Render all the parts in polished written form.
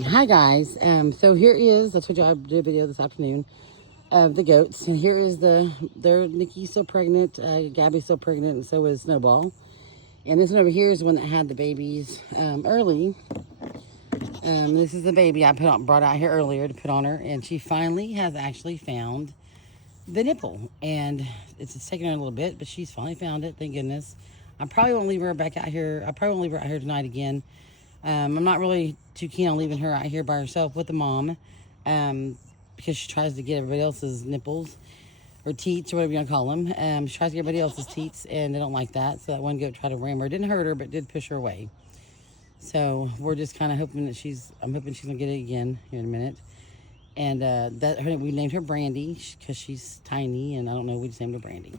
Hi guys, so here is, I told you I'd do a video this afternoon of the goats, and here is Nikki's still pregnant, Gabby's still pregnant, and so is Snowball. And this one over here is the one that had the babies early. This is the baby I brought out here earlier to put on her, and she finally has actually found the nipple. And it's taken her a little bit, but she's finally found it, thank goodness. I probably won't leave her back out here. I probably won't leave her out here tonight again. I'm not really too keen on leaving her out here by herself with the mom, because she tries to get everybody else's nipples or teats or whatever you want to call them. She tries to get everybody else's teats, and they don't like that. So that one goat tried to ram her. It didn't hurt her, but did push her away. So we're just kind of hoping that I'm hoping she's gonna get it again here in a minute. And we named her Brandy because she's tiny, and I don't know, we just named her Brandy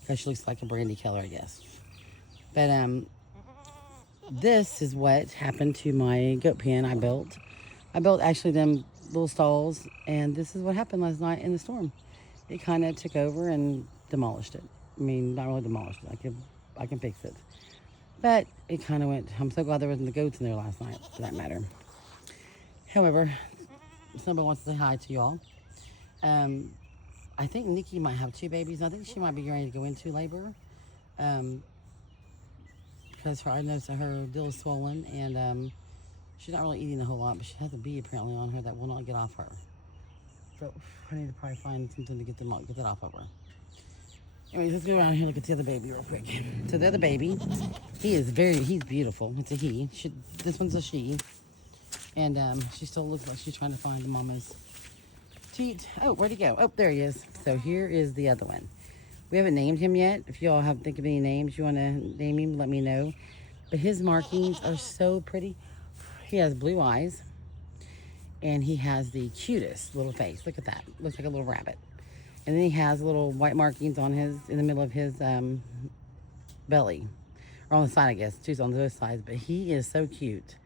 because she looks like a brandy color, I guess. But this is what happened to my goat pen I built. I built actually them little stalls, and this is what happened last night in the storm. It kind of took over and demolished it. I mean, not really demolished it. I can fix it. But it kind of went. I'm so glad there wasn't the goats in there last night, for that matter. However, somebody wants to say hi to y'all. I think Nikki might have 2 babies. I think she might be ready to go into labor. Because I noticed that her dill is swollen, and she's not really eating a whole lot, but she has a bee apparently on her that will not get off her. So I need to probably find something to get that off of her. Anyways, let's go around here and look at the other baby real quick. So the other baby, he's beautiful. It's a he. This one's a she. And she still looks like she's trying to find the mama's teat. Oh, where'd he go? Oh, there he is. So here is the other one. We haven't named him yet. If y'all think of any names you want to name him, let me know. But his markings are so pretty. He has blue eyes, and he has the cutest little face. Look at that. Looks like a little rabbit. And then he has little white markings in the middle of his belly, or on the side, I guess. 2 on those sides. But he is so cute.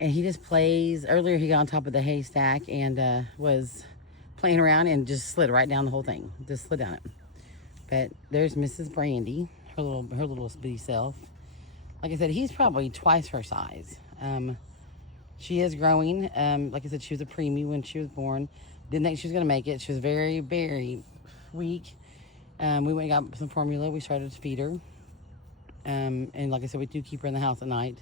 And he just plays. Earlier, he got on top of the haystack and was playing around and just slid right down the whole thing. Just slid down it. But there's Mrs. Brandy, her little bitty self. Like I said, he's probably twice her size. She is growing. Like I said, she was a preemie when she was born. Didn't think she was going to make it. She was very, very weak. We went and got some formula. We started to feed her. And like I said, we do keep her in the house at night.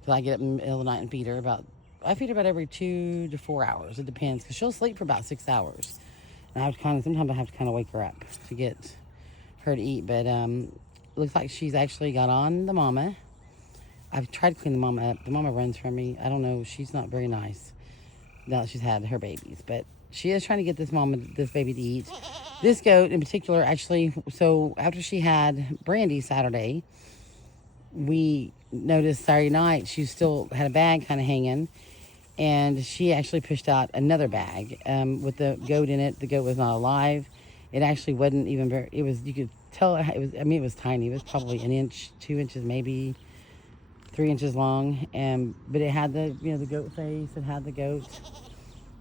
Because I get up in the middle of the night and feed her I feed her about every 2 to 4 hours. It depends. Because she'll sleep for about 6 hours. And sometimes I have to kind of wake her up to get her to eat. But it looks like she's actually got on the mama. I've tried to clean the mama up. The mama runs from me. I don't know. She's not very nice now that she's had her babies. But she is trying to get this baby to eat. This goat in particular, actually, so after she had Brandy Saturday, we noticed Saturday night she still had a bag kind of hanging. And she actually pushed out another bag with the goat in it. The goat was not alive. It actually wasn't even you could tell it was tiny. It was probably 1 inch, 2 inches, maybe 3 inches long. But it had the goat face. It had the goat.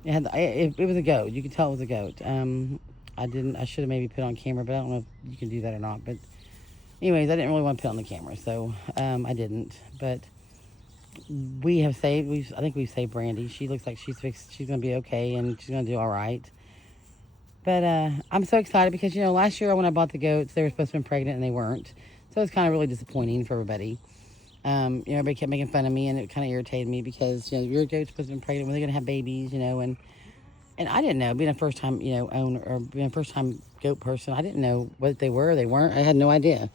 It was a goat. You could tell it was a goat. I should have maybe put it on camera, but I don't know if you can do that or not. But anyways, I didn't really want to put it on the camera, so I didn't. But I think we've saved Brandy. She looks like she's fixed. She's going to be okay, and she's going to do all right. But I'm so excited because, last year when I bought the goats, they were supposed to be pregnant, and they weren't. So it's kind of really disappointing for everybody. Everybody kept making fun of me, and it kind of irritated me because, your goat's supposed to be pregnant. When they're going to have babies, and I didn't know. Being a first-time, owner, or being a first-time goat person, I didn't know what they were. They weren't. I had no idea.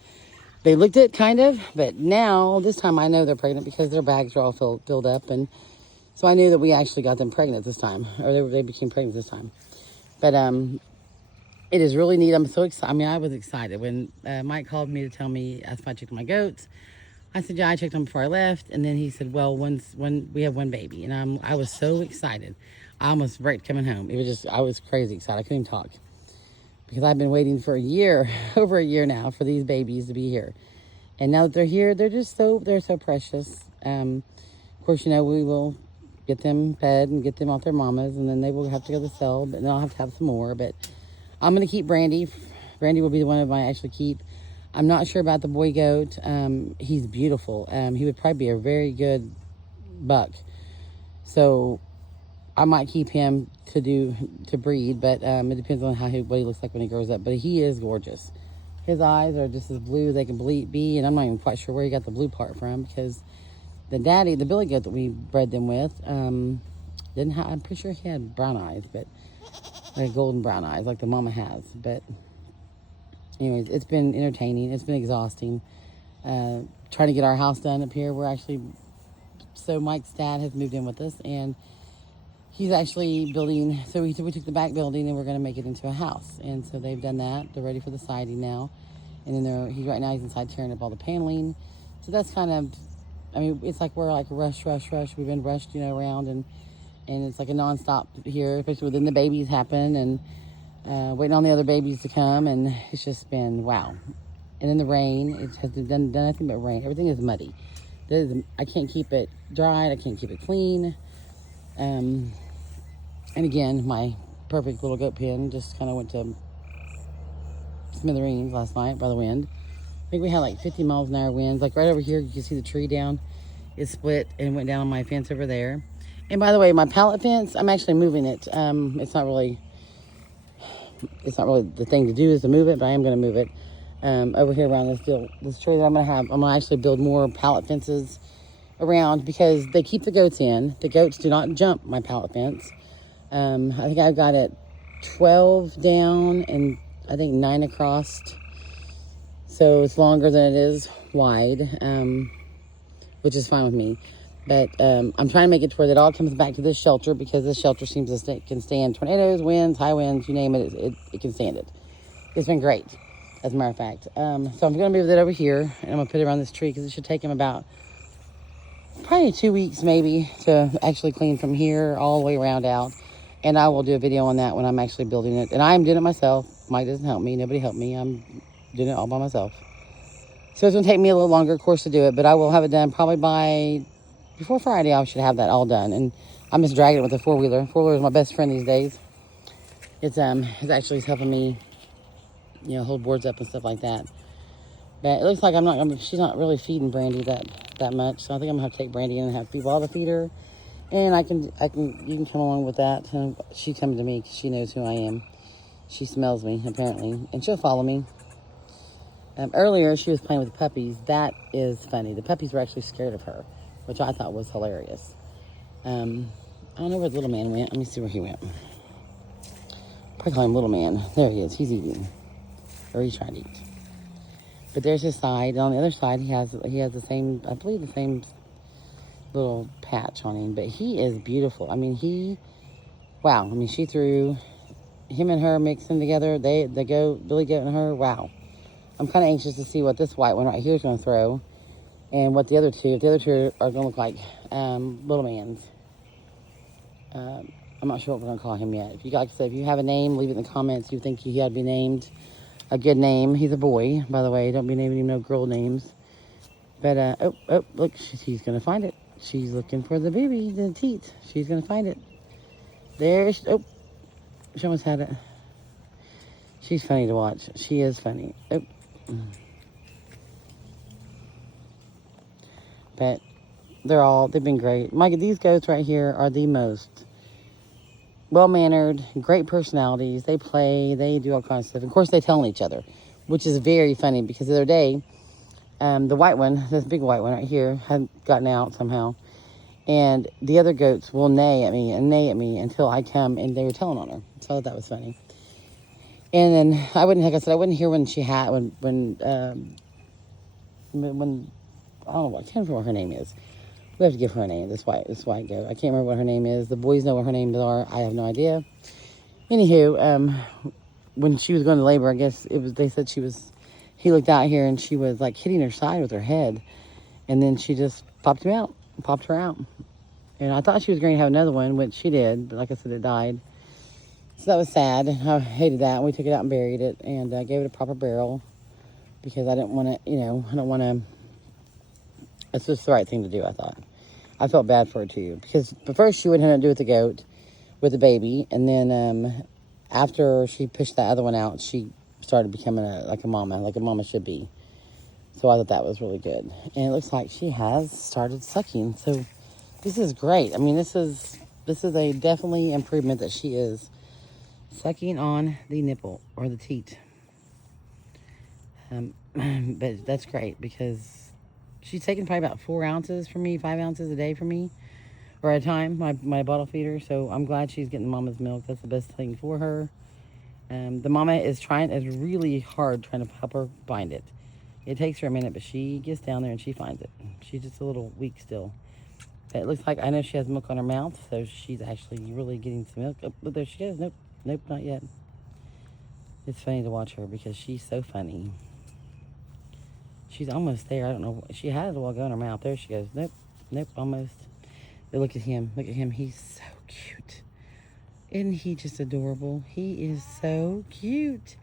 They looked it kind of, but now, this time, I know they're pregnant because their bags are all filled up. And so I knew that we actually got them pregnant this time, or they became pregnant this time. But it is really neat. I'm so excited. I mean, I was excited when Mike called me to tell me, asked if I checked my goats. I said, yeah, I checked them before I left. And then he said, well, when we have 1 baby. And I was so excited. I almost wrecked coming home. I was crazy excited. I couldn't even talk. Because I've been waiting for a year, over a year now, for these babies to be here. And now that they're here, they're so precious. Of course, we will get them fed and get them off their mamas, and then they will have to go to the cell, but then I'll have to have some more. But I'm going to keep Brandy. Brandy will be the one I actually keep. I'm not sure about the boy goat. He's beautiful. He would probably be a very good buck. So I might keep him to breed, but it depends on what he looks like when he grows up. But he is gorgeous. His eyes are just as blue as they can be, and I'm not even quite sure where he got the blue part from, because the billy goat that we bred them with, didn't have. I'm pretty sure he had brown eyes, but like golden brown eyes, like the mama has. But anyways, it's been entertaining. It's been exhausting. Trying to get our house done up here. So Mike's dad has moved in with us, and he's actually building. So we took the back building, and we're going to make it into a house. And so they've done that. They're ready for the siding now. And then right now he's inside tearing up all the paneling. So that's kind of, I mean, it's like we're like rush. We've been rushed, around, and it's like a nonstop here, especially when the babies happen, and waiting on the other babies to come, and it's just been wow. And in the rain, it has done nothing but rain. Everything is muddy. I can't keep it dried. I can't keep it clean. And again, my perfect little goat pen just kind of went to smithereens last night by the wind. I think we had like 50 miles an hour winds. Like right over here, you can see the tree down. It split and went down on my fence over there. And by the way, my pallet fence, I'm actually moving it. It's not really the thing to do is to move it, but I am going to move it. Over here around this tree that I'm going to have. I'm going to actually build more pallet fences around, because they keep the goats in. The goats do not jump my pallet fence. I think I've got it 12 down and I think 9 across. So it's longer than it is wide, which is fine with me. But I'm trying to make it to where it all comes back to this shelter, because this shelter seems to can stand tornadoes, winds, high winds, you name it, it can stand it. It's been great, as a matter of fact. So I'm going to move that over here, and I'm going to put it around this tree, because it should take him about probably 2 weeks maybe to actually clean from here all the way around out. And I will do a video on that when I'm actually building it. And I'm doing it myself. Mike doesn't help me. Nobody helped me. I'm doing it all by myself. So it's going to take me a little longer, of course, to do it. But I will have it done probably before Friday. I should have that all done. And I'm just dragging it with a four-wheeler. Four-wheeler is my best friend these days. It's actually helping me, hold boards up and stuff like that. But it looks like she's not really feeding Brandy that much. So I think I'm going to have to take Brandy in and have people all to feed her. And you can come along with that. She comes to me because she knows who I am. She smells me, apparently. And she'll follow me. Earlier, she was playing with the puppies. That is funny. The puppies were actually scared of her, which I thought was hilarious. I don't know where the little man went. Let me see where he went. Probably call him little man. There he is. He's eating. Or he's trying to eat. But there's his side. And on the other side, he has the same, I believe the same little patch on him. But he is beautiful. I mean, wow. I mean, she threw him and her mixing together. Billy Goat and her. Wow. I'm kind of anxious to see what this white one right here is going to throw. And what the other two are going to look like little mans. I'm not sure what we're going to call him yet. If you have a name, leave it in the comments. You think he ought to be named a good name. He's a boy, by the way. Don't be naming him no girl names. But, look, she's going to find it. She's looking for the baby, the teat. She's going to find it. She almost had it. She's funny to watch. She is funny. But they've been great. Mike, these goats right here are the most well-mannered, great personalities. They play, they do all kinds of stuff. Of course, they tell on each other, which is very funny, because the other day, the white one, this big white one right here, had gotten out somehow. And the other goats will neigh at me until I come, and they were telling on her. So I thought that was funny. And then I wouldn't hear when she had, when I don't know, I can't remember what her name is. We have to give her a name, this white goat. I can't remember what her name is. The boys know what her names are. I have no idea. Anywho, when she was going to labor, I guess they said he looked out here and she was like hitting her side with her head. And then she just popped her out. And I thought she was going to have another one, which she did. But like I said, it died. So that was sad. I hated that. We took it out and buried it and gave it a proper burial, because I didn't want to, it's just the right thing to do, I thought. I felt bad for her too, because but first she wouldn't have to do with the goat, with the baby, and then after she pushed that other one out, she started becoming like a mama should be. So I thought that was really good. And it looks like she has started sucking. So This is great. I mean, this is a definitely improvement that she is sucking on the nipple or the teat. But that's great because she's taking probably about 4 ounces from me, 5 ounces a day from me, or at a time, my bottle feeder. So I'm glad she's getting mama's milk. That's the best thing for her. The mama is really hard trying to help her find it. It takes her a minute, but she gets down there and she finds it. She's just a little weak still. But it looks like, I know she has milk on her mouth, so she's actually really getting some milk. Oh, there she goes. Nope, not yet. It's funny to watch her because she's so funny. She's almost there. I don't know. She had it while going in her mouth. There she goes. Nope, almost. But look at him. He's so cute. Isn't he just adorable? He is so cute.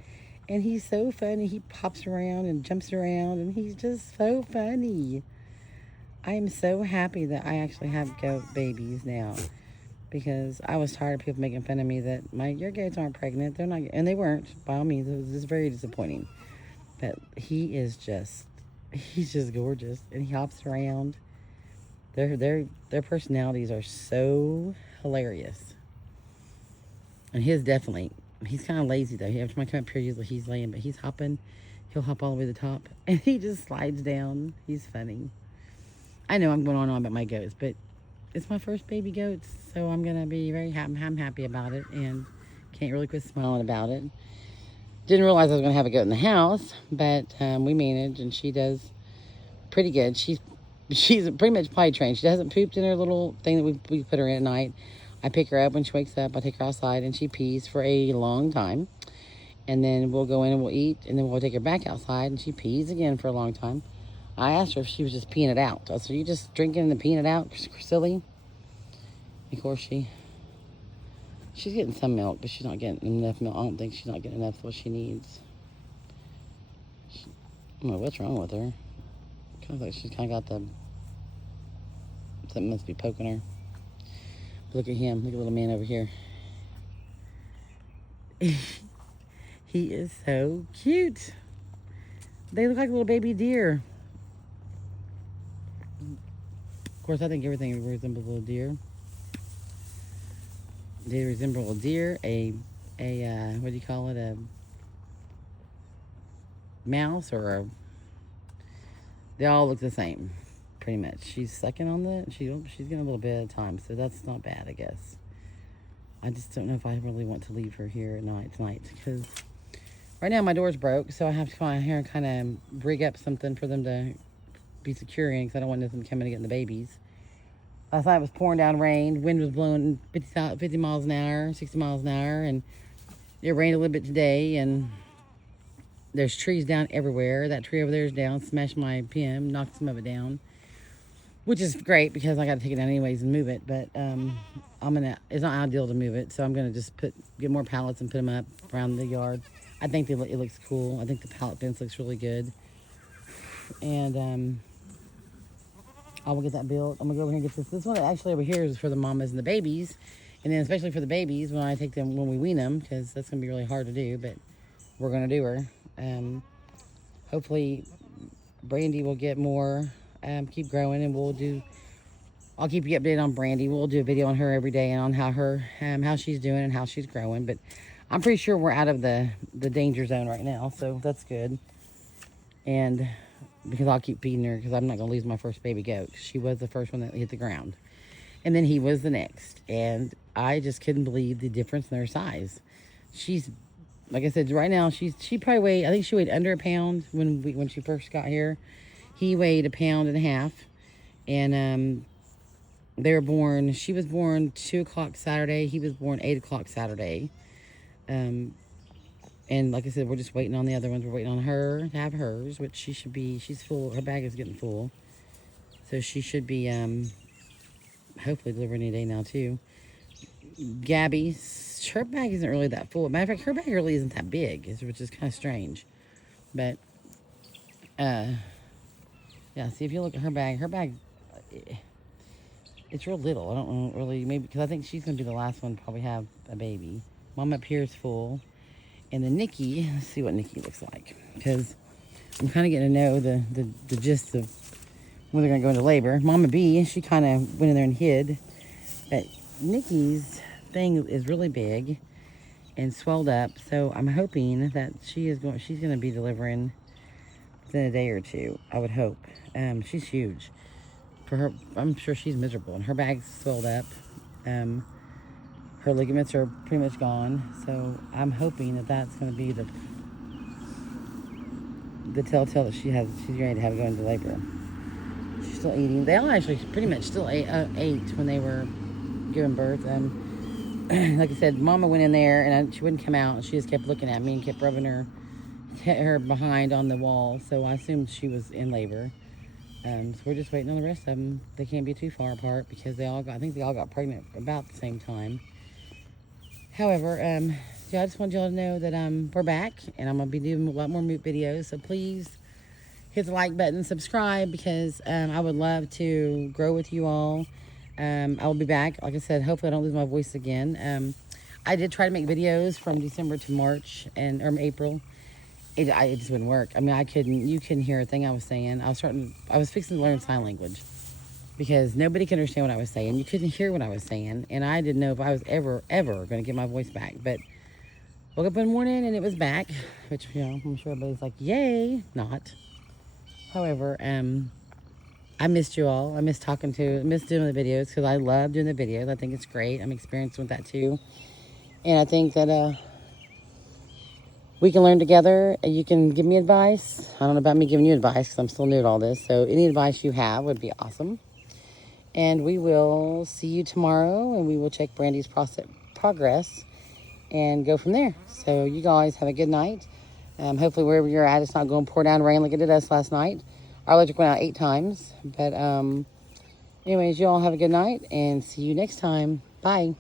And he's so funny. He pops around and jumps around, and he's just so funny. I am so happy that I actually have goat babies now, because I was tired of people making fun of me that your goats aren't pregnant. They're not, and they weren't, by all means. It was just very disappointing. But he's just gorgeous, and he hops around. Their personalities are so hilarious. And he's kind of lazy though. Every time I come up here, usually he's laying, but he's hopping. He'll hop all the way to the top, and he just slides down. He's funny. I know I'm going on and on about my goats, but it's my first baby goats, so I'm gonna be very happy. I'm happy about it, and can't really quit smiling about it. Didn't realize I was gonna have a goat in the house, but we managed, and she does pretty good. She's pretty much potty trained. She hasn't pooped in her little thing that we put her in at night. I pick her up when she wakes up. I take her outside, and she pees for a long time. And then we'll go in and we'll eat, and then we'll take her back outside, and she pees again for a long time. I asked her if she was just peeing it out. I said, "Are you just drinking and peeing it out, silly?" Of course, she's getting some milk, but she's not getting enough milk. I don't think she's not getting enough of what she needs. I don't know what's wrong with her. Kind of like she's kind of got something must be poking her. But look at him. Look at the little man over here. He is so cute. They look like little baby deer. Of course, I think everything resembles a little deer. They resemble a deer, what do you call it? A mouse or they all look the same, pretty much. She's sucking on she's getting a little bit at a time, so that's not bad, I guess. I just don't know if I really want to leave her here at night tonight, because right now my door's broke, so I have to come out here and kind of rig up something for them to be secure in, because I don't want nothing coming and getting the babies. Last night it was pouring down rain. Wind was blowing 50 miles an hour, 60 miles an hour, and it rained a little bit today, and there's trees down everywhere. That tree over there is down, smashed my PM, knocked some of it down, which is great because I got to take it down anyways and move it, but it's not ideal to move it, so I'm gonna just get more pallets and put them up around the yard. I think it looks cool. I think the pallet fence looks really good, and I will get that built. I'm gonna go over here and get this. This one actually over here is for the mamas and the babies, and then especially for the babies when we wean them, because that's gonna be really hard to do, but we're gonna do her. Hopefully Brandy will get more, keep growing, and I'll keep you updated on Brandy. We'll do a video on her every day and on how she's doing and how she's growing, but I'm pretty sure we're out of the danger zone right now, so that's good. And because I'll keep feeding her, because I'm not going to lose my first baby goat. She was the first one that hit the ground. And then he was the next. And I just couldn't believe the difference in her size. She's, like I said, right now, she probably weighed, I think she weighed under a pound when she first got here. He weighed 1.5 pounds. And she was born 2 o'clock Saturday. He was born 8 o'clock Saturday. And like I said, we're just waiting on the other ones. We're waiting on her to have hers, which she's full. Her bag is getting full. So she should be, hopefully delivering any day now too. Gabby, her bag isn't really that full. Matter of fact, her bag really isn't that big, which is kind of strange. But, yeah, see if you look at her bag, it's real little. I don't know really, maybe, because I think she's going to be the last one to probably have a baby. Mom up here is full. And then Nikki, let's see what Nikki looks like, because I'm kind of getting to know the gist of when they're going to go into labor. Mama B, she kind of went in there and hid. But Nikki's thing is really big and swelled up. So I'm hoping that she's going to be delivering within a day or two. I would hope. She's huge. For her, I'm sure she's miserable. And her bag's swelled up. Her ligaments are pretty much gone. So I'm hoping that that's going to be the telltale that she's ready to have go into labor. She's still eating. They all actually pretty much still ate when they were giving birth. Like I said, Mama went in there and she wouldn't come out. And she just kept looking at me and kept rubbing her behind on the wall. So I assumed she was in labor. So we're just waiting on the rest of them. They can't be too far apart because I think they all got pregnant about the same time. However, yeah, I just want y'all to know that we're back and I'm going to be doing a lot more Moot videos. So please hit the like button, subscribe, because I would love to grow with you all. I will be back. Like I said, hopefully I don't lose my voice again. I did try to make videos from December to March or April. It just wouldn't work. I mean, you couldn't hear a thing I was saying. I was fixing to learn sign language because nobody could understand what I was saying. You couldn't hear what I was saying, and I didn't know if I was ever going to get my voice back. But woke up one morning and it was back, which, you know, I'm sure everybody's like, yay, not. However, I missed you all. I missed doing the videos because I love doing the videos. I think it's great. I'm experienced with that too. And I think that we can learn together. You can give me advice. I don't know about me giving you advice because I'm still new at all this. So any advice you have would be awesome. And we will see you tomorrow and we will check Brandy's progress and go from there. So you guys have a good night. Hopefully wherever you're at, it's not going to pour down rain like it did us last night. Our electric went out 8 times. But anyways, you all have a good night and see you next time. Bye.